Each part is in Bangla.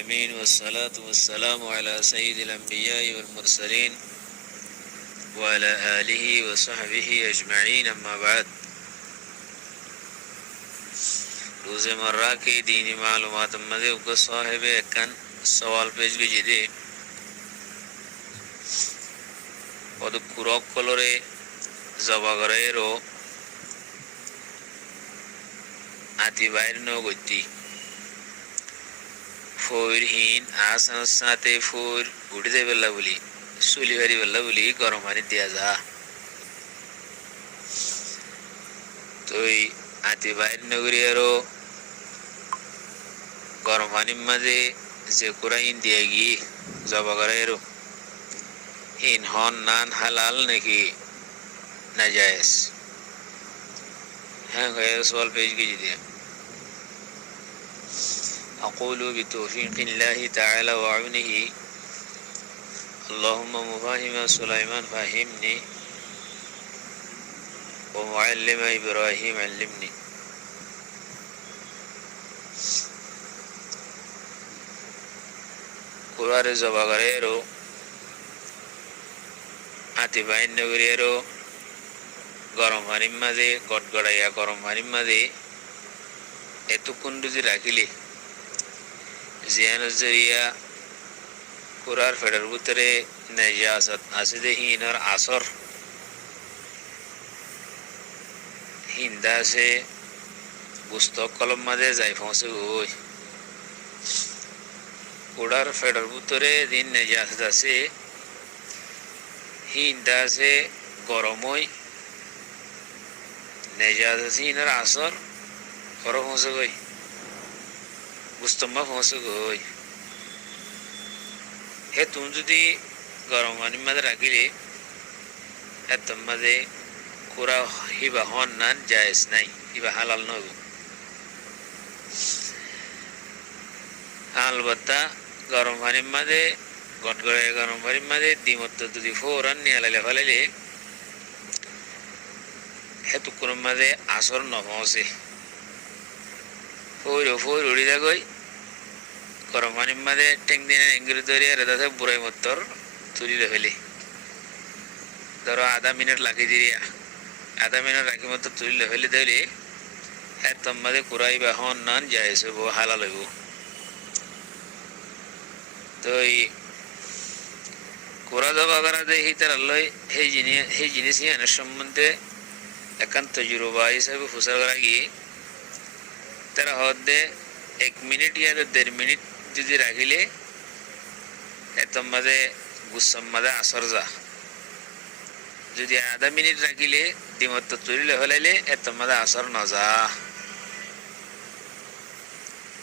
العالمين والصلاة والسلام على سيد الأنبياء والمرسلين وعلى آله وصحبه أجمعين أما بعد روز مرہ کی دینی معلومات مدے اگر صاحب اکن سوال پیش گئی دے اور کروک کلورے زباگرے رو آتی باہر نو گتی ফোর হিন আসান সাথে ফোর উড়িতে বেলা বলি সুলিবাড়ি বেলা বলি গরম পানি দিয়া যা তুই আতি বাইর নগরী আরো গরম পানির মাঝে যে কুরাইন দিয়া গিয়ে জবা করে এরো হিন হন নান হালাল নাকি না জায়েজ হ্যাঁ সওয়াল পেশ গিয়ে দিয়ে أقول بتوفيق الله تعالى وعونه اللهم مفاهم سليمان فهمني ومعلم إبراهيم علمني قرار زباغريرو আতিবাইন নগরীরও গরম পানির মাঝে গড়গড়াইয়া গরম পানির মাঝে এতক্ষণ যদি রাখিলে জিয়ানের জরিয়া কুরার ফেডার ভিতরে নাজাসাত আসিদে হিনার আসর হিন্দা সে পুস্তক কলম মাঝে যাই পৌঁছে ওই কুরার ফেডার ভিতরে দিন নাজাসাত আছে হিন্দা সে গরম হই নাজাসাত হিনার আসর কর পৌঁছে গই বুস্তম্মা পৌঁছে গই হে তুমি যদি গরম পানির মাঝে রাখিলে হে তোর মাঝে কুরা হিবা হন নান জায়েজ নাই হিবা হালাল নব আলবত্তা গরম পানির মাঝে গটগড়ে গরম পানির মাঝে ডিমত্ত যদি ফোরান নিয়ে লাইলে ফেলাইলে হে তুকুর মাঝে আসর ন পৌঁছে ফোর উড়ি যাগই গরম পানির মাঝে টেং দিনে এঙ্গুরি ধরিয়া রেদাতে বুড়াই মত্তর তুলিলে ফেলি ধরো আধা মিনিট লাগি দিরিয়া আধা মিনিট রাখি মতো তুলিলে ফেলি ধরি হ্যাঁ তোর মাঝে কুড়াই বা হন নান জায়েজ হইব হালাল হইব তো এই কুড়া দবা করা দেয় তার আল্লাহ সেই জিনিস হিয়ানের সম্বন্ধে একান্ত তজুরবা হিসাবে ফুসার করা গিয়ে তারা হদে 1 মিনিট या 1.5 মিনিট যদি রাখিলে এত মাঝে গুসম মাঝে আসর যা যদি আধা মিনিট রাখিলে ডিমত্ত তুলিলে হলাইলে এত মাঝে আসর ন যা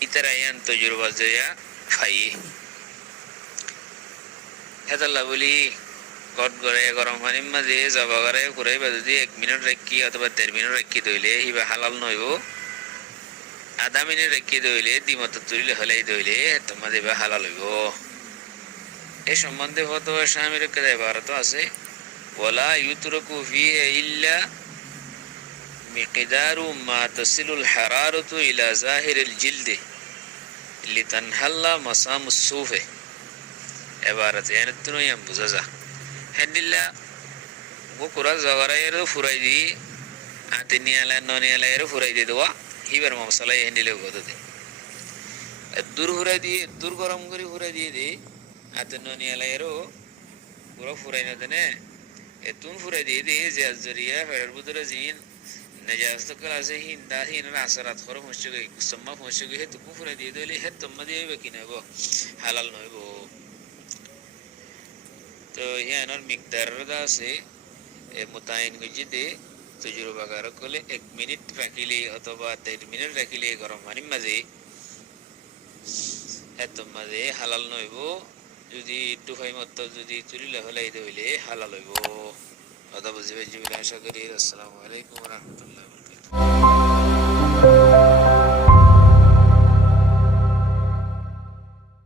ইতারা ইয়ান তজুরবা জয়া ফাই হেতাল্লা বলি গট গড়ে গরম পানির মাঝে জবা করে কুরাইবা যদি 1 মিনিট রাখি অথবা 1.5 মিনিট রাখি দইলে হিবা হালাল নইব আধা মিনিট রেখে দইলে ডিমত তুলিলে হলেই দইলে তোমাদের বা হালাল হইব এই সম্বন্ধে ফতোয়া শামির কাছে ইবারত আছে ওয়ালা ইউতরাকু ফিহি ইল্লা মিকদারু মা তাসিলুল হারারাতু ইলা জাহিরিল জিলদ লিতানহাল্লা মাসামুস সুফে ইবারত এর তুনয়াম বুঝাজা হেদিল্লা ও কুরা জাগারায়ের ফুরাই দি আতিনিয়ালা ননিয়ালা এর ফুরাই দি দেওয়া হিবার মশলা হেন্ডিলে গদতে দূর ফুরাই দিয়ে দূর গরম করে ফুরাই দিয়ে দে আতে ননিয়ালা এরও পুরো ফুরাই না দেনে এতুন ফুরাই দিয়ে দে যে আজরিয়া ফেরার ভিতরে জিন নাজাস্ত কল আছে হিন্দা হিনার আসরাত করে পৌঁছে গই কুসমা পৌঁছে গই হে তুকু ফুরাই দিয়ে দইলে হে তোমা দিয়ে কি নইব হালাল নইব তো ইয়ানোর মিকদার আছে এ মুতাইন গজিতে তজুরবা কারক করলে 1 মিনিট রাখিলে অথবা 1.5 মিনিট রাখিলে গরম পানির মাঝে এত মাঝে হালাল নইব যদি টুফাই মতো যদি তুলিলে হলাই দইলে হালাল হইব কথা বুঝিবে জীবন আশা করি আসসালামু আলাইকুম ওয়া রাহমাতুল্লাহি ওয়া বারাকাতুহু